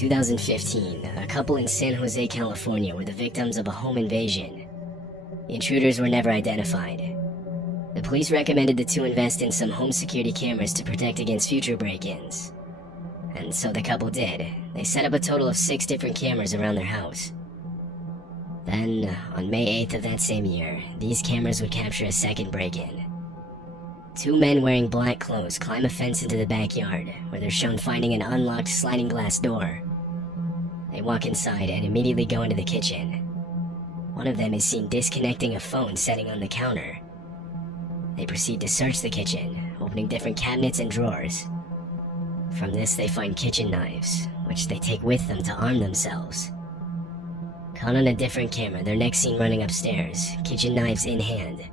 2015, a couple in San Jose, California were the victims of a home invasion. The intruders were never identified. The police recommended the two invest in some home security cameras to protect against future break-ins. And so the couple did. They set up a total of 6 different cameras around their house. Then, on May 8th of that same year, these cameras would capture a second break-in. 2 men wearing black clothes climb a fence into the backyard, where they're shown finding an unlocked sliding glass door. They walk inside and immediately go into the kitchen. One of them is seen disconnecting a phone setting on the counter. They proceed to search the kitchen, opening different cabinets and drawers. From this, they find kitchen knives, which they take with them to arm themselves. Caught on a different camera, they're next seen running upstairs, kitchen knives in hand.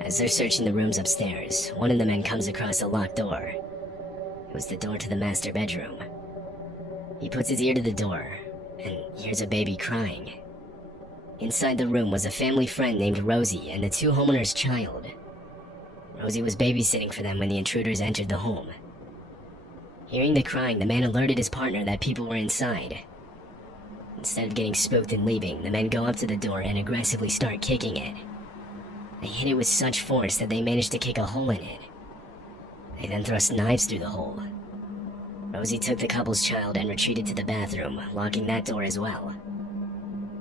As they're searching the rooms upstairs, one of the men comes across a locked door. It was the door to the master bedroom. He puts his ear to the door, and hears a baby crying. Inside the room was a family friend named Rosie and the 2 homeowners' child. Rosie was babysitting for them when the intruders entered the home. Hearing the crying, the man alerted his partner that people were inside. Instead of getting spooked and leaving, the men go up to the door and aggressively start kicking it. They hit it with such force that they managed to kick a hole in it. They then thrust knives through the hole. Rosie took the couple's child and retreated to the bathroom, locking that door as well.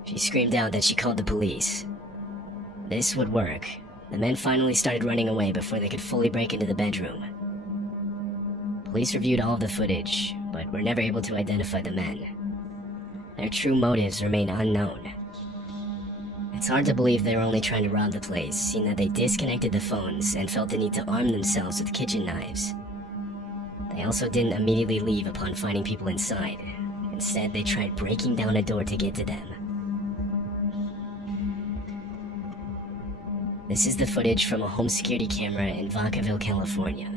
She screamed out that she called the police. This would work. The men finally started running away before they could fully break into the bedroom. Police reviewed all of the footage, but were never able to identify the men. Their true motives remain unknown. It's hard to believe they were only trying to rob the place, seeing that they disconnected the phones and felt the need to arm themselves with kitchen knives. They also didn't immediately leave upon finding people inside. Instead, they tried breaking down a door to get to them. This is the footage from a home security camera in Vacaville, California.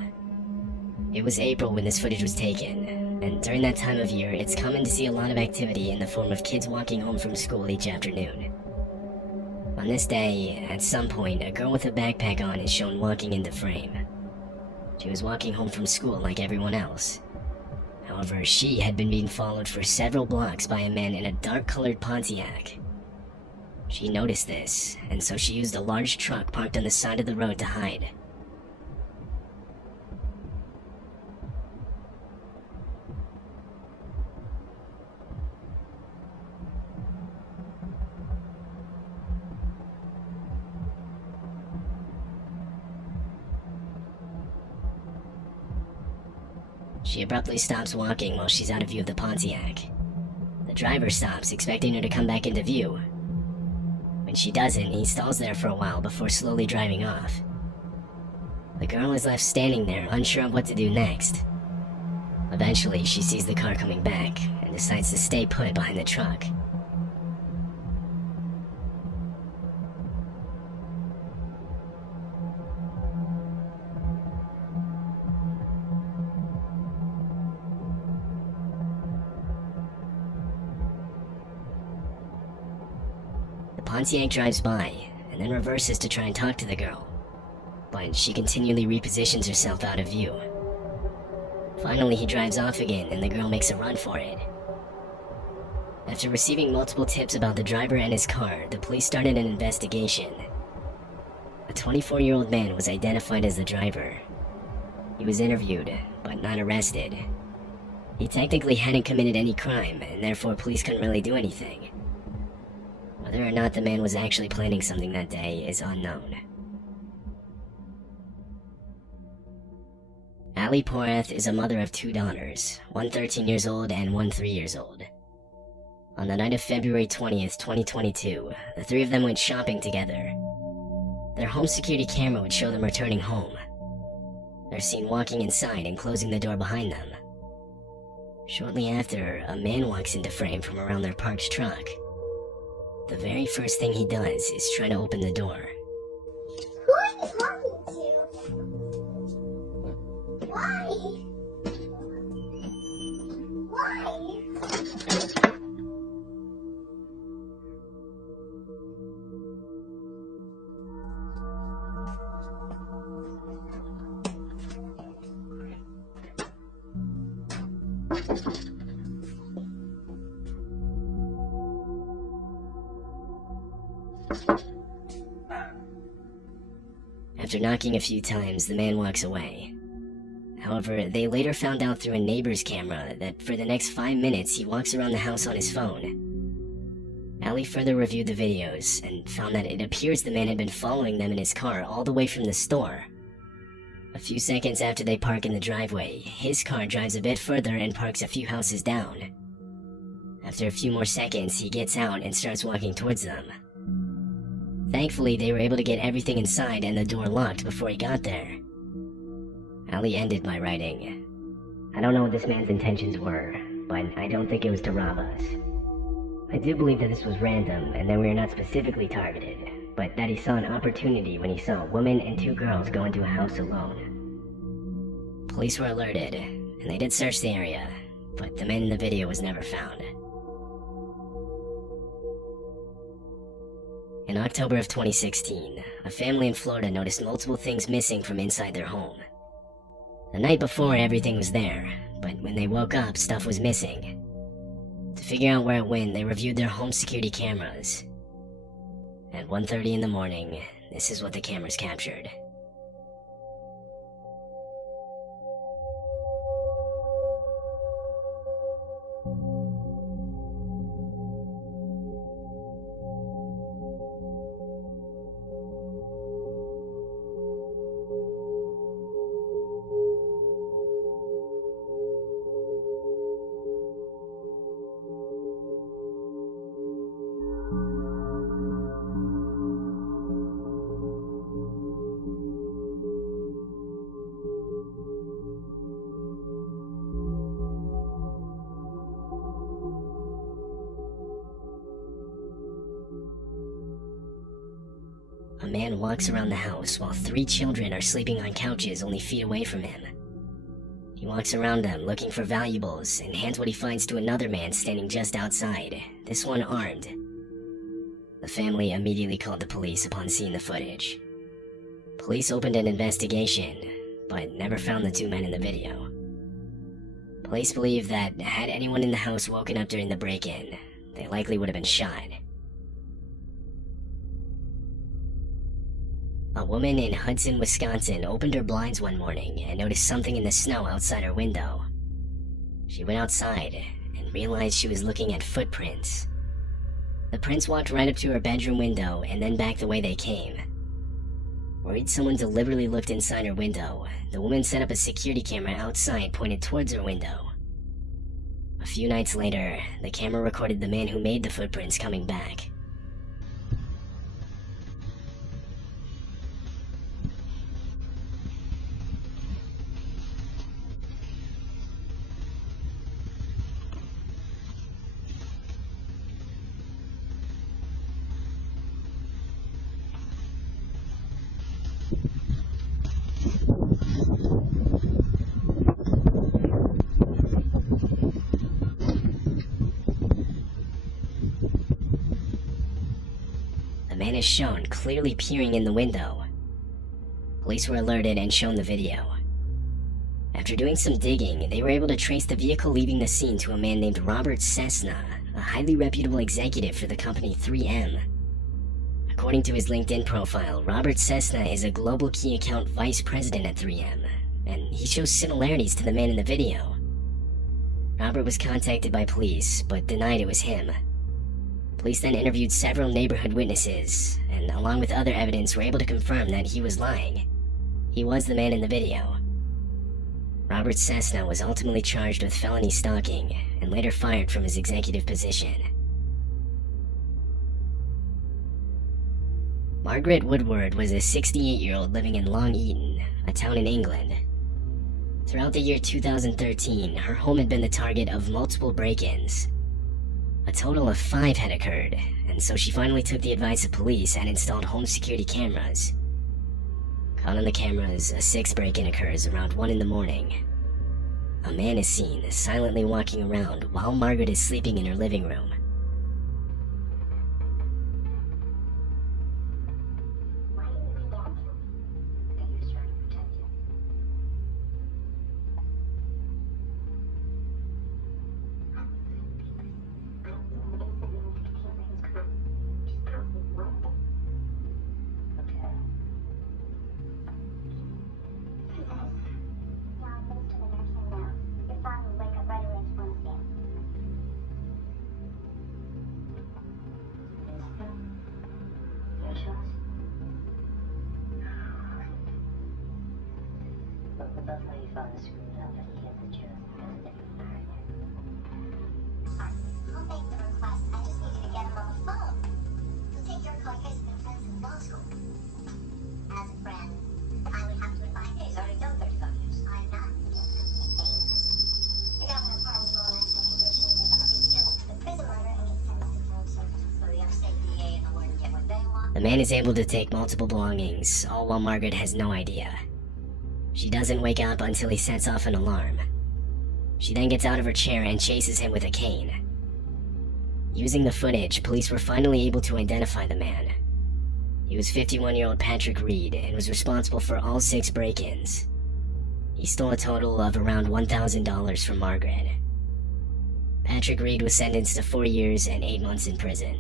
It was April when this footage was taken, and during that time of year, it's common to see a lot of activity in the form of kids walking home from school each afternoon. On this day, at some point, a girl with a backpack on is shown walking into frame. She was walking home from school like everyone else. However, she had been being followed for several blocks by a man in a dark-colored Pontiac. She noticed this, and so she used a large truck parked on the side of the road to hide. She abruptly stops walking while she's out of view of the Pontiac. The driver stops, expecting her to come back into view. When she doesn't, he stalls there for a while before slowly driving off. The girl is left standing there, unsure of what to do next. Eventually, she sees the car coming back, and decides to stay put behind the truck. Pontiac drives by, and then reverses to try and talk to the girl, but she continually repositions herself out of view. Finally, he drives off again, and the girl makes a run for it. After receiving multiple tips about the driver and his car, the police started an investigation. A 24-year-old man was identified as the driver. He was interviewed, but not arrested. He technically hadn't committed any crime, and therefore police couldn't really do anything. Whether or not the man was actually planning something that day is unknown. Ali Porath is a mother of 2 daughters, one 13 years old and one 3 years old. On the night of February 20th, 2022, the 3 of them went shopping together. Their home security camera would show them returning home. They're seen walking inside and closing the door behind them. Shortly after, a man walks into frame from around their parked truck. The very first thing he does is try to open the door. Who are you talking to? Why? Why? After knocking a few times, the man walks away. However, they later found out through a neighbor's camera that for the next 5 minutes he walks around the house on his phone. Allie further reviewed the videos and found that it appears the man had been following them in his car all the way from the store. A few seconds after they park in the driveway, his car drives a bit further and parks a few houses down. After a few more seconds, he gets out and starts walking towards them. Thankfully, they were able to get everything inside and the door locked before he got there. Allie ended by writing, "I don't know what this man's intentions were, but I don't think it was to rob us. I do believe that this was random and that we are not specifically targeted, but that he saw an opportunity when he saw a woman and 2 girls go into a house alone." Police were alerted, and they did search the area, but the man in the video was never found. In October of 2016, a family in Florida noticed multiple things missing from inside their home. The night before, everything was there, but when they woke up, stuff was missing. To figure out where it went, they reviewed their home security cameras. At 1:30 in the morning, this is what the cameras captured. A man walks around the house while 3 children are sleeping on couches only feet away from him. He walks around them looking for valuables and hands what he finds to another man standing just outside, this one armed. The family immediately called the police upon seeing the footage. Police opened an investigation, but never found the 2 men in the video. Police believe that had anyone in the house woken up during the break-in, they likely would have been shot. A woman in Hudson, Wisconsin opened her blinds one morning and noticed something in the snow outside her window. She went outside and realized she was looking at footprints. The prints walked right up to her bedroom window and then back the way they came. Worried someone deliberately looked inside her window, the woman set up a security camera outside pointed towards her window. A few nights later, the camera recorded the man who made the footprints coming back. The man is shown clearly peering in the window. Police were alerted and shown the video. After doing some digging, they were able to trace the vehicle leaving the scene to a man named Robert Cessna, a highly reputable executive for the company 3M. According to his LinkedIn profile, Robert Cessna is a global key account vice president at 3M, and he shows similarities to the man in the video. Robert was contacted by police, but denied it was him. Police then interviewed several neighborhood witnesses, and along with other evidence were able to confirm that he was lying. He was the man in the video. Robert Cessna was ultimately charged with felony stalking, and later fired from his executive position. Margaret Woodward was a 68-year-old living in Long Eaton, a town in England. Throughout the year 2013, her home had been the target of multiple break-ins. A total of 5 had occurred, and so she finally took the advice of police and installed home security cameras. Caught on the cameras, a 6th break-in occurs around 1 in the morning. A man is seen silently walking around while Margaret is sleeping in her living room. spoke with us how you found the screws up and you hit the chest and then you married him. I'll make the request. I just need you to get him on the phone. To take your call, you guys have been friends since law school. As a friend, I would have to advise you. He's already done 35 years. I'm not. You're gonna have problems with all that conditions and he's killed the prison murder and he's sentenced to cold service. So the upstate DA and the warden get what they want. The man is able to take multiple belongings, all while Margaret has no idea. She doesn't wake up until he sets off an alarm. She then gets out of her chair and chases him with a cane. Using the footage, police were finally able to identify the man. He was 51-year-old Patrick Reed and was responsible for all 6 break-ins. He stole a total of around $1,000 from Margaret. Patrick Reed was sentenced to 4 years and 8 months in prison.